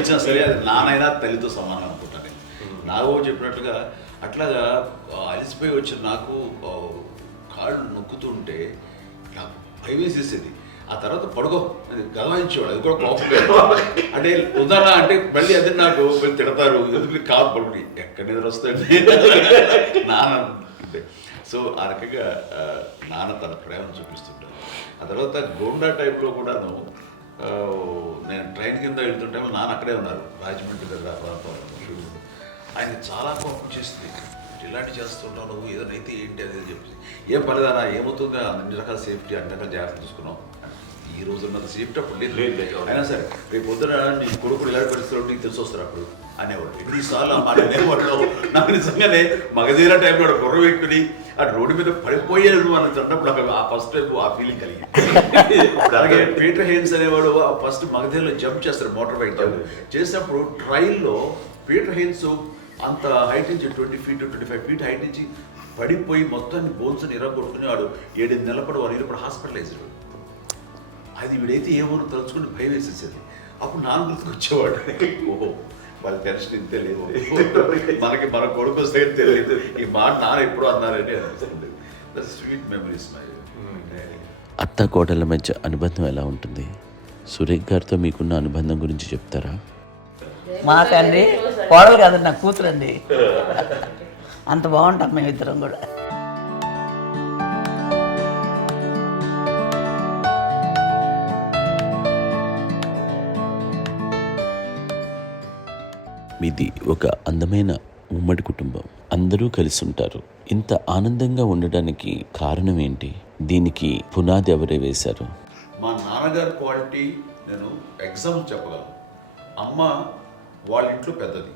ఇచ్చినా సరే అది నానైనా తల్లితో సమానం అనుకుంటాను నేను. నాగబాబు చెప్పినట్లుగా అట్లాగా అలసిపోయి వచ్చిన నాకు కాళ్ళు నొక్కుతుంటే నాకు భయం వేసేసేది. ఆ తర్వాత పడుకో గమనించేవాడు, అది కూడా కోపం. అంటే ఉదాహరణ అంటే మళ్ళీ అదే నాకు మళ్ళీ తిడతారు, ఎందుకు కాదు పడుకుని ఎక్కడ నిద్ర వస్తుంది నాన్న అంటే. సో ఆ రకంగా నాన్న తన ప్రేమను చూపిస్తుంటాను. ఆ తర్వాత గోండా టైప్లో కూడాను నేను ట్రైన్ కింద వెళ్తుంటే నాన్న అక్కడే ఉన్నారు, రాజమండ్రి దగ్గర ప్రాంతంలో. ఆయన చాలా కోపం చేస్తుంది, ఇలాంటి చేస్తుంటావు నువ్వు, ఏదైనా అయితే ఏంటి అనేది చెప్పి. ఏం పర్లేదన్నా ఏమవుతుందో అన్ని రకాల సేఫ్టీ అన్ని రకాల జాగ్రత్త తీసుకున్నాం. ఈ రోజు ఉన్నది సేఫ్టీ అప్పుడు లేదు, అయినా సరే రేపు పొద్దున నీ కొడుకులు ఇలాంటి పరిస్థితులు నీకు తెలిసి వస్తారు అప్పుడు అనేవాడు. ఎన్నిసార్లు ఆ మాట అనేవాడు. నాకు నిజంగానే మగధీర టైంలో గుర్ర వ్యక్తుని అటు రోడ్డు మీద పడిపోయేది అని అన్నప్పుడు అక్కడ ఆ ఫస్ట్ టైం ఆ ఫీలింగ్ కలిగి. అలాగే పీటర్ హెయిన్స్ అనేవాడు ఫస్ట్ మగధీరలో జంప్ చేస్తారు మోటార్ బైక్ చేసినప్పుడు ట్రైల్లో పీటర్ హెయిన్స్ అంత హైట్ నుంచి 20 feet 25 feet హైట్ నుంచి పడిపోయి మొత్తాన్ని బోన్స్ని ఇరగొట్టుకుని వాడు 7 నెలల పాటు వాడు ఇప్పుడు హాస్పిటలైజ్డ్. అది వీడైతే ఏమో తలుచుకుని భయం వేసేసేది. అప్పుడు నాన్న గుర్తుకు వచ్చేవాడు, ఓహో వాళ్ళ టెన్షన్ ఇంత తెలియదు, మనకి మన కొడుకు వస్తే తెలియదు ఈ మాట నాన్న ఎప్పుడు అన్నారని అనిపిస్తుంది. Sweet memories my. అత్త కోడళ్ళ మధ్య అనుబంధం ఎలా ఉంటుంది? సురేఖ్ గారితో మీకున్న అనుబంధం గురించి చెప్తారా? మా తండ్రి కోడలు కాదు, నా కూతురండి. అంత బాగుంటాం మేమిద్దరం కూడా. మీది ఒక అందమైన ఉమ్మడి కుటుంబం, అందరూ కలిసి ఉంటారు. ఇంత ఆనందంగా ఉండడానికి కారణం ఏంటి? దీనికి పునాది ఎవరే వేశారు? మా నాన్నగారి క్వాలిటీ నేను ఎగ్జాంపుల్ చెప్పగలను. అమ్మ వాళ్ళ ఇంట్లో పెద్దది,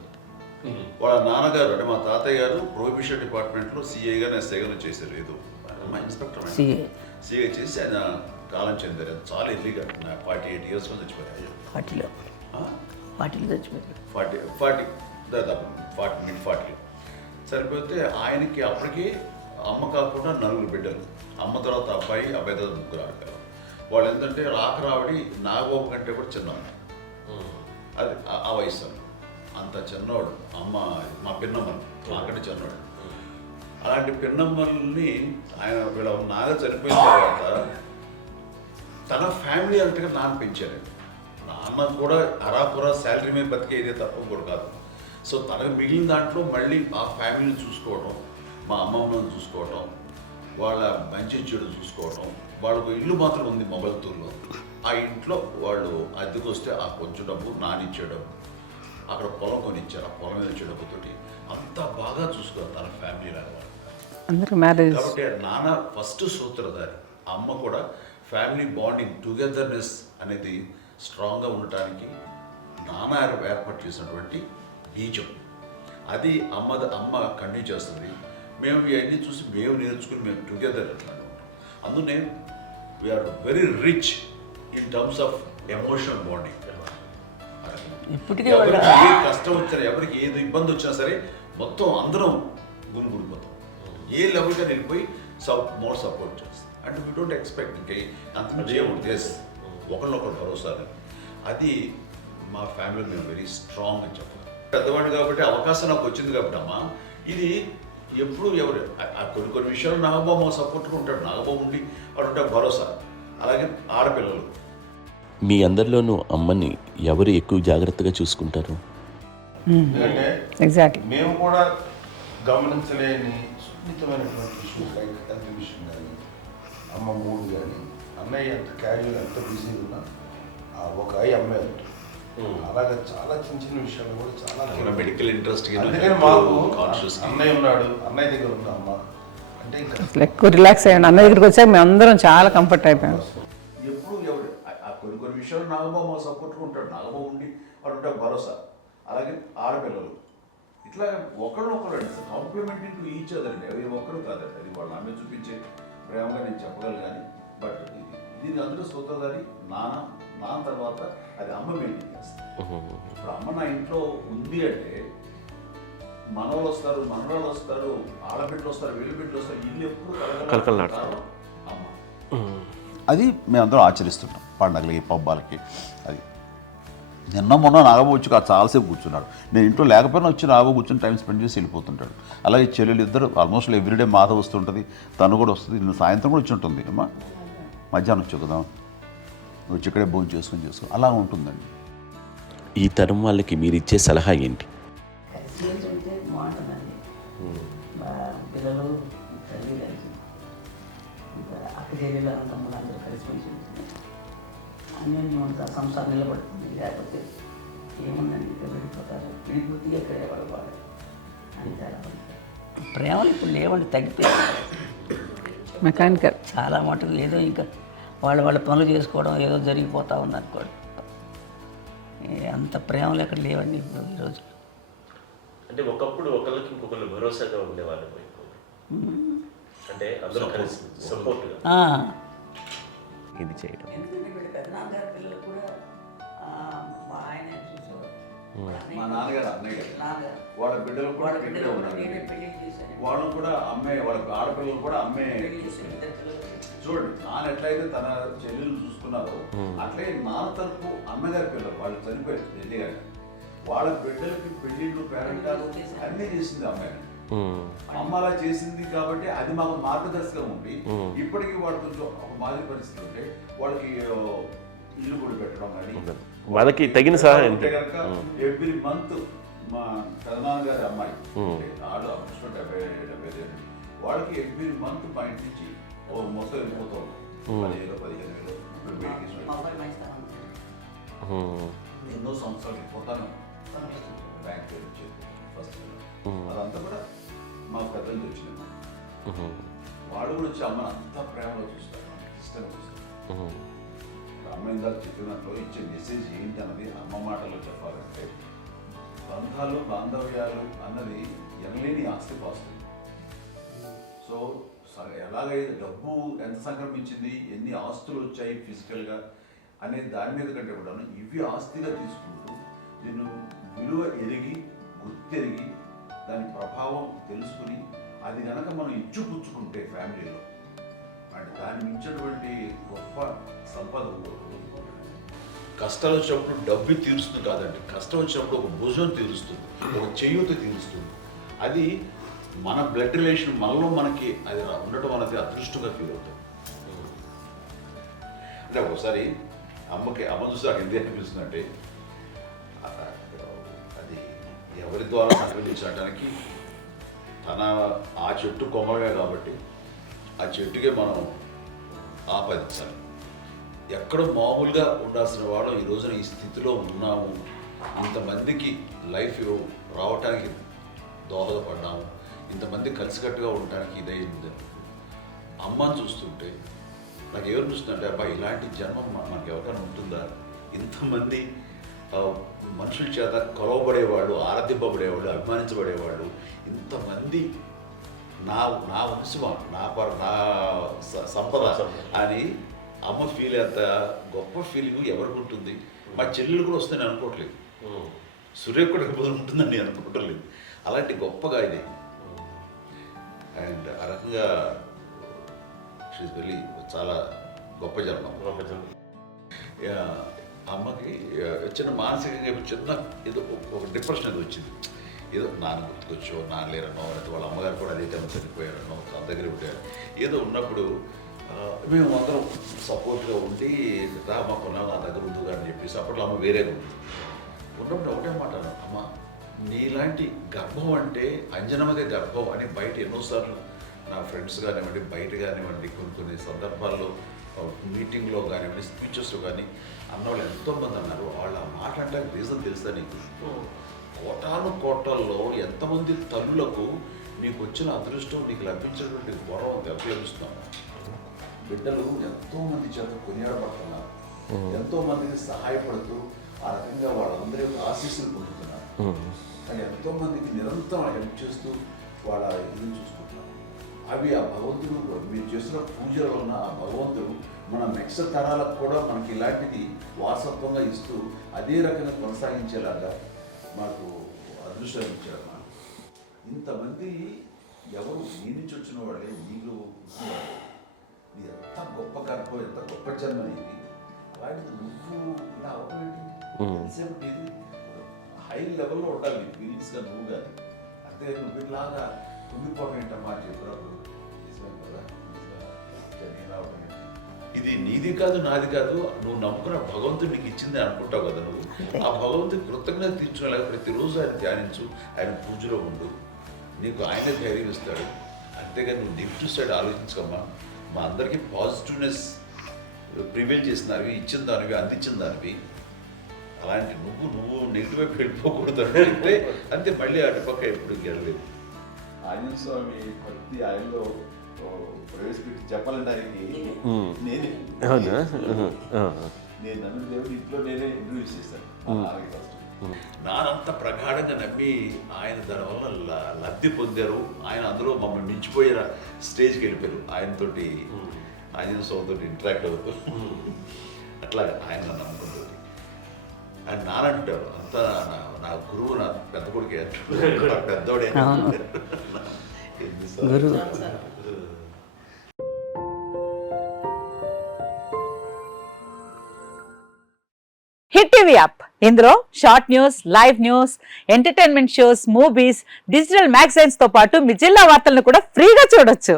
వాళ్ళ నాన్నగారు అంటే మా తాతయ్య గారు ప్రొహిబిషన్ డిపార్ట్మెంట్లో సిఐగా ఎస్ఐగా చేశారు. ఏదో మా ఇన్స్పెక్టర్ సిఐ చేసి ఆయన కాలం చెందారు. చాలా ఎర్లీగా 48 years చచ్చిపోయారు. 40 చచ్చిపోయారు. 40 దాదాపు 40 సరిపోతే ఆయనకి అప్పటికి అమ్మ కాకుండా 4 బిడ్డలు. అమ్మ తర్వాత అబ్బాయి తర్వాత 3 ఆడపిల్లలు. వాళ్ళు ఏంటంటే రాకరావడి నాగబాబు కంటే కూడా చిన్నమ్మ. అది ఆ వయసు అంత చిన్నవాడు. అమ్మ మా పిన్నమ్మని నాకంటే చిన్నవాడు. అలాంటి పిన్నమ్మల్ని ఆయన వీళ్ళ నాగ చనిపోయిన తర్వాత తన ఫ్యామిలీ అంతగా నాన్న పెంచారు. నాన్న కూడా అరాపురా శాలరీ మీద బతికేదే తప్ప కూడా కాదు. సో తనకు మిగిలిన దాంట్లో మళ్ళీ ఆ ఫ్యామిలీని చూసుకోవడం, మా అమ్మమ్మని చూసుకోవడం, వాళ్ళ మంచి చెడు చూసుకోవడం. వాళ్ళకు ఇల్లు మాత్రం ఉంది మొబైల్తూరులో. ఆ ఇంట్లో వాళ్ళు అద్దెకు వస్తే ఆ కొంచెం డబ్బు నానిచ్చే డబ్బు, అక్కడ పొలం కొనిచ్చారు, ఆ పొలం మీద వచ్చే డబ్బుతోటి అంతా బాగా చూసుకోవాలి తన ఫ్యామిలీ లాగా. కాబట్టి నాన్న ఫస్ట్ సూత్రధారి. అమ్మ కూడా ఫ్యామిలీ బాండింగ్ టుగెదర్నెస్ అనేది స్ట్రాంగ్గా ఉండటానికి నాన్న ఏర్పాటు చేసినటువంటి బీజం. అది అమ్మ కంటిన్యూ చేస్తుంది. మేము ఇవన్నీ చూసి మేము నేర్చుకుని మేము టుగెదర్ అట్లా ఉంటాం. అందునే we are very rich in terms of emotional bonding. ఏ కష్టం వచ్చినా ఎవరికి ఏది ఇబ్బంది వచ్చినా సరే మొత్తం అందరం గురిపోతాం. ఏ లెవెల్గా వెళ్ళిపోయి మోర్ సపోర్ట్ చేస్తాం. అంటే వీ డోంట్ ఎక్స్పెక్ట్ ఇంకా అంతకుమించి ఏముంటుంది, ఒకరినొకరు భరోసా. అది మా ఫ్యామిలీ మేము వెరీ స్ట్రాంగ్ అని చెప్పాలి. పెద్దవాడు కాబట్టి అవకాశం నాకు వచ్చింది కాబట్టి అమ్మ ఇది ఎప్పుడు ఎవరు కొన్ని విషయాలు నాగబాబు సపోర్ట్గా ఉంటాడు. నాగబాబు ఉండి వాడు ఉంటే భరోసా. అలాగే ఆడపిల్లలు మీ అందరిలోనూ అమ్మని ఎవరు ఎక్కువ జాగ్రత్తగా చూసుకుంటారు? ఎగ్జాక్ట్లీ మేము కూడా గమనించలేని సున్నితమైనటువంటి విషయం, లైక్ హెల్త్ విషయం కానీ, అమ్మ మూడు కానీ, అన్నయ్య ఎంత క్యాజువల్ ఎంత బిజీ ఉన్నా ఒక అమ్మాయి ఉంటుంది. అలాగే చాలా చిన్న చిన్న విషయాలు కూడా చాలా మెడికల్ ఇంట్రెస్ట్. అందుకని మాకు అన్నయ్య ఉన్నాడు, అన్నయ్య దగ్గర ఉంది అమ్మ అంటే ఇంకా ఎక్కువ రిలాక్స్ అయ్యాను. అన్నయ్య దగ్గరికి వచ్చాక మేము అందరం చాలా కంఫర్ట్ అయిపోయాం. ఎప్పుడు ఎవరు కొన్ని విషయాలు నాగబాబు సపోర్ట్గా ఉంటాడు. నాగబాబు ఉండి వాడు ఉంటే భరోసా. అలాగే ఆడపిల్లలు ఇట్లా ఒకళ్ళొకరు అండి కాంప్లిమెంటింగ్ టు ఈచ్ అదర్ అండి. అవి ఒక్కరు కాదండి, అది వాళ్ళ ఆమె చూపించే ప్రేమగా నేను చెప్పగలను. కానీ బట్ దీని అందరూ సూత్రధారి నాన్న తర్వాత అది అమ్మ మెయింటైన్ చేస్తుంది. ఇప్పుడు అమ్మ నా ఇంట్లో ఉంది అంటే మనవాళ్ళు వస్తారు, మనవాళ్ళు వస్తారు, ఆడబిడ్డలు వస్తారు, వీళ్ళు బిడ్డలు వస్తారు, ఇల్లు ఎప్పుడు కలకలాడతారు అమ్మ. అది మేమందరం ఆచరిస్తుంటాం పండగలకి పబ్బాలకి. అది నిన్న మొన్న నాగబాబు వచ్చి చాలాసేపు కూర్చున్నాడు. నేను ఇంట్లో లేకపోయినా వచ్చి నాగబాబు కూర్చొని టైం స్పెండ్ చేసి వెళ్ళిపోతుంటాడు. అలాగే చెల్లెలు ఇద్దరు ఆల్మోస్ట్ ఎవ్రీడే మాత వస్తుంటుంది, తను కూడా వస్తుంది. నిన్న సాయంత్రం కూడా వచ్చి ఉంటుంది. అమ్మా మధ్యాహ్నం వచ్చి కదా వచ్చి ఇక్కడే భోజనం చేసుకో అలా ఉంటుందండి. ఈ తరం వాళ్ళకి మీరు ఇచ్చే సలహా ఏంటి? కలిసి ఉంటే బాగుంటుందండి. పిల్లలు తల్లి కలిసి ఇంకా అక్క చెల్లెలు తమ్ముడు అందరూ కలిసిమెలిసి ఉంటుంది. అన్నీ ఉంటా సంసారం నిలబడుతుంది. లేకపోతే ఏముందండి ఇక్కడ వెళ్ళిపోతారు, విడిపోతే ఎక్కడే పడవాలి అని చాలా ప్రేమలు ఇప్పుడు లేవండి, తగ్గిపోయాయి. మెకానికల్ చాలా మటుకు ఏదో ఇంకా వాళ్ళ పనులు చేసుకోవడం ఏదో జరిగిపోతూ ఉందనుకోండి. అంత ప్రేమలు ఎక్కడ లేవండి ఇప్పుడు ఈరోజు. అంటే ఒకప్పుడు ఒకళ్ళకి ఇంకొకళ్ళు భరోసాగా ఉండేవాళ్ళు, అంటే అందరూ కలిసి సపోర్ట్గా ఇది చేయడం. ఎందుకంటే వీళ్ళ పెద్దనాన్నగారి పిల్లలు కూడా మా ఆయన చూసేవారు. మా నాన్నగారు అన్నయ్య గారు నాన్నగారు వాళ్ళ బిడ్డలు కూడా వాళ్ళ ఇక్కడే బిడ్డలు ఉన్నారు. నేనే పెళ్లి చేశాను. వాళ్ళు కూడా అమ్మే, వాళ్ళ ఆడపిల్లలు కూడా అమ్మే. పెళ్లి చేశాను, ఇద్దరు పిల్లలు. చూడండి, నాన్న ఎట్లయితే తన చెల్లెలు చూసుకున్నారో అట్లే నాన్న తరపు అమ్మగారి పిల్లలు వాళ్ళు చనిపోయారు జల్లి గారు. వాళ్ళ బిడ్డలకి పెళ్లిళ్ళు పేరెంటాలు అన్నీ చేసింది అమ్మాయి. అమ్మ అలా చేసింది కాబట్టి అది మాకు మార్గదర్శకం ఉంది. ఇప్పటికీ వాళ్ళు కొంచెం ఒక మాదిరి పరిస్థితి ఉంటే వాళ్ళకి ఇల్లు కూడా పెట్టడం కానీ వాళ్ళకి తగిన సహాయం కనుక ఎవ్రీ మంత్ మా పెదనాన్నగారి అమ్మాయి ఆడు అప్పుడు 70 వాళ్ళకి ఎవ్రీ మంత్ మా ఇంటి నుంచి మొత్తం వెళ్ళిపోతాం 10,000-15,000 మా అబ్బాయి మంచితనం ఎన్నో సంవత్సరాలు వెళ్ళిపోతాను. బ్యాంక్ పేరు వచ్చేది ఫస్ట్ అదంతా కూడా మా పెద్దలు వచ్చింది. వాళ్ళు కూడా వచ్చి అమ్మని అంతా ప్రేమలో చూస్తారు, ఇష్టంగా చూస్తారు. అమ్మ ఇందాక చెప్పినట్లు ఇచ్చే మెసేజ్ ఏంటి అన్నది అమ్మ మాటల్లో చెప్పాలంటే, బంధాలు బాంధవ్యాలు అన్నది ఎనలేని ఆస్తి పాస్తుంది. సో ఎలాగైతే డబ్బు ఎంత సంక్రమించింది, ఎన్ని ఆస్తులు వచ్చాయి ఫిజికల్గా అనే దాని మీద కంటే కూడా ఇవి ఆస్తిగా తీసుకుంటూ దీన్ని విలువ ఎరిగి గుర్తెరిగి దాని ప్రభావం తెలుసుకుని అది కనుక మనం ఇచ్చుపుచ్చుకుంటే ఫ్యామిలీలో అంటే దాన్ని మించినటువంటి గొప్ప సంపద. కష్టాలు వచ్చినప్పుడు డబ్బు తీరుస్తుంది కాదండి, కష్టం వచ్చినప్పుడు ఒక భుజం తీరుస్తుంది, ఒక చేయూత తీరుస్తుంది. అది మన బ్లడ్ రిలేషన్ మనలో మనకి అది ఉండటం అనేది అదృష్టంగా ఫీల్ అవుతుంది. అంటే ఒకసారి అమ్మ చూసి నాకు ఎందుకు అనిపిస్తుంది అంటే, అది ఎవరి ద్వారా సంక్రమించడానికి తన ఆ చెట్టు కొమ్మగా కాబట్టి ఆ చెట్టుకే మనం ఆపాదించాలి. ఎక్కడో మామూలుగా ఉండాల్సిన వాళ్ళం ఈ రోజున ఈ స్థితిలో ఉన్నాము, ఇంతమందికి లైఫ్ రావటానికి దోహదపడ్డాము, ఇంతమంది కలిసికట్టుగా ఉండటానికి ఇదైంది. అమ్మని చూస్తుంటే నాకు ఎవరు చూస్తుందంటే, అబ్బాయి ఇలాంటి జన్మం మనకు ఎవరికైనా ఉంటుందా? ఇంతమంది మనుషుల చేత కొలవబడేవాళ్ళు, ఆరాధింపబడేవాళ్ళు, అభిమానించబడేవాళ్ళు, ఇంతమంది నా వంశమా, నా సంపద అని అమ్మ ఫీల్ అంత గొప్ప ఫీలింగ్ ఎవరికి ఉంటుంది? మా చెల్లెలు కూడా వస్తే నేను అనుకోవట్లేదు, సూర్య కూడా ఉంటుందని నేను అనుకోవటం లేదు. అలాంటి గొప్పగా ఇది. అండ్ ఆ రకంగా షీస్ వెరీ చాలా గొప్ప జన్మ. అమ్మకి చిన్న మానసికంగా చిన్న ఏదో ఒక డిప్రెషన్ అది వచ్చింది. ఏదో నాన్న గుర్తుకొచ్చో, నాన్న లేరనో, అంటే వాళ్ళ అమ్మగారు కూడా అదే టైం చనిపోయారనో, తన దగ్గర ఉంటారు ఏదో ఉన్నప్పుడు మేము అందరం సపోర్ట్గా ఉండి మా కొన్నాళ్ళు నా దగ్గర ఉందిగా అని చెప్పేసి అప్పట్లో అమ్మ వేరేగా ఉంది. ఉన్నప్పుడు ఒకటే మాట, అమ్మ నీలాంటి గర్భం అంటే అంజనమదే గర్భం అని బయట ఎన్నోసార్లు నా ఫ్రెండ్స్ కానివ్వండి, బయట కానివ్వండి, కొన్ని సందర్భాల్లో మీటింగ్లో కానివ్వండి, స్పీచెస్లో కానీ అన్నవాళ్ళు ఎంతోమంది అన్నారు. వాళ్ళ మాట్లాడడానికి రీజన్ తెలుసా నీకు? కోటాల్లో ఎంతమంది తల్లులకు నీకు వచ్చిన అదృష్టం, నీకు లభించినటువంటి గౌరవం ఎంత లభిస్తున్నావు? బిడ్డలు ఎంతోమంది చేత కొనియాడబడుతున్నారు, ఎంతోమందికి సహాయపడుతూ ఆ రకంగా వాళ్ళందరి ఆశీస్సులు పొందుతున్నారు. కానీ ఎంతోమందికి నిరంతరం హెల్ప్ చేస్తూ వాళ్ళ ఇల్లు చూసుకుంటున్నారు. అవి ఆ భగవంతుడు మీరు చేస్తున్న పూజలో ఉన్న ఆ భగవంతుడు మన నెక్స్ట్ తరాలకు కూడా మనకి ఇలాంటిది వారసత్వంగా ఇస్తూ అదే రకంగా కొనసాగించేలాగా మాకు అదృష్టం ఇచ్చారు. ఇంతమంది ఎవరు నీ నుంచి వచ్చిన వాళ్ళే నీకు ఎంత గొప్ప గర్భం, ఎంత గొప్ప జన్మ నీది. అలాంటిది నువ్వు ఇలా అవడం ఎంతసేపు నీది హై లెవెల్లో ఉండాలి నీ ఫీలింగ్స్గా నువ్వు కానీ అంతే నువ్వు ఇలాగా కుంగిపోవడం ఏంటమ్మా చెప్పినప్పుడు నిజమే కదా నేను అవడం ఏంటి? ఇది నీది కాదు నాది కాదు, నువ్వు నమ్ముకున్న భగవంతుడు నీకు ఇచ్చింది అనుకుంటావు కదా నువ్వు. ఆ భగవంతుడి కృతజ్ఞత తీర్చుకునేలాగా ప్రతిరోజు ఆయన ధ్యానించు, ఆయన పూజలో ఉండు, నీకు ఆయనే ధైర్యం ఇస్తాడు. అంతేగా నువ్వు నెగిటివ్ సైడ్ ఆలోచించకమ్మా. మా అందరికీ పాజిటివ్నెస్ ప్రివైల్ చేసిన దానివి, ఇచ్చిన దానివి, అందించిన దానివి. అలాంటి నువ్వు నెగిటివ్ వైపు వెళ్ళిపోకూడదు అంటే అంతే, మళ్ళీ అటుపక్క ఎప్పుడు గెలలేదు. ఆంజనేయ స్వామి భక్తి ఆయనలో ప్రవేశపెట్టి చెప్పాలంటే ఆయనకి నేనే నేను నమ్మిన దేవుడు ఇంట్లో నేనే ఇంట్రడ్యూస్ చేశాను. నానంత ప్రగాఢంగా నమ్మి ఆయన దానివల్ల లబ్ధి పొందారు. ఆయన అందులో మమ్మల్ని మించిపోయిన స్టేజ్కి వెళ్ళిపోయారు. ఆయనతోటి ఆంజనేయ స్వామితో ఇంటరాక్ట్ అవుతూ అట్లా ఆయన నమ్ముకుంటుంది. ఆయన నానంటారు అంతా నా గురువు, నా పెద్ద కొడుకే అంటాడు, పెద్దోడే గురువు. హిట్ టీవీ యాప్, ఇందులో short news, live news, entertainment shows, movies, digital magazines తో పాటు మీ జిల్లా వార్తలను కూడా ఫ్రీగా చూడొచ్చు.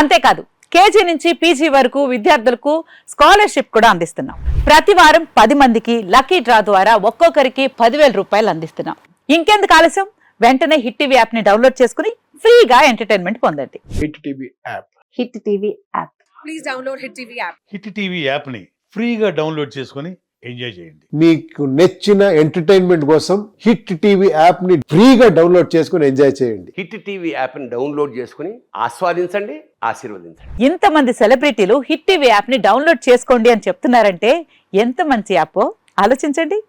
అంతేకాదు కేజీ నుంచి పీజీ వరకు విద్యార్థులకు స్కాలర్షిప్ కూడా అందిస్తున్నాం. ప్రతి వారం 10 మందికి లక్కీ డ్రా ద్వారా ఒక్కొక్కరికి 10,000 రూపాయలు అందిస్తున్నాం. ఇంకెందుకు ఆలస్యం, వెంటనే హిట్ టీవీ యాప్ ని డౌన్లోడ్ చేసుకుని ఫ్రీగా ఎంటర్టైన్మెంట్ పొందండి. Hit TV app. Hit TV app. Please download hit TV app. Hit TV యాప్ని ఫ్రీగా డౌన్లోడ్ చేసుకొని ఎంజాయ్ చేయండి. మీకు నచ్చిన ఎంటర్టైన్మెంట్ కోసం హిట్ టీవీ యాప్ ని ఫ్రీగా డౌన్లోడ్ చేసుకొని ఎంజాయ్ చేయండి. హిట్ టీవీ యాప్ని డౌన్లోడ్ చేసుకుని ఆస్వాదించండి, ఆశీర్వదించండి. ఇంతమంది సెలబ్రిటీలు హిట్ టీవీ యాప్ ని డౌన్లోడ్ చేసుకోండి అని చెప్తున్నారంటే ఎంత మంచి యాప్ ఆలోచించండి.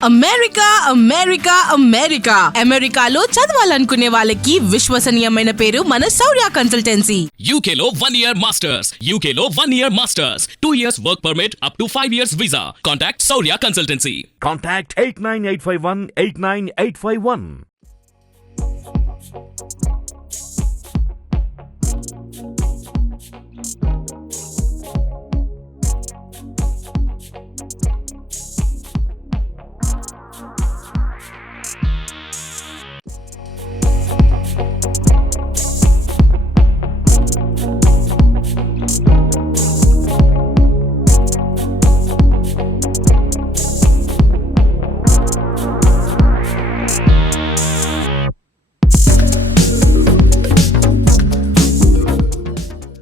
అమెరికా అమెరికా అమెరికా అమెరికాలో చదవాలనుకునే వాళ్ళకి విశ్వసనీయమైన పేరు మన శౌర్య కన్సల్టెన్సీ. UK లో 1 year masters, UK లో 1 year masters, 2 years work permit up to 5 years visa. Contact Saurya Consultancy. Contact 89851 89851.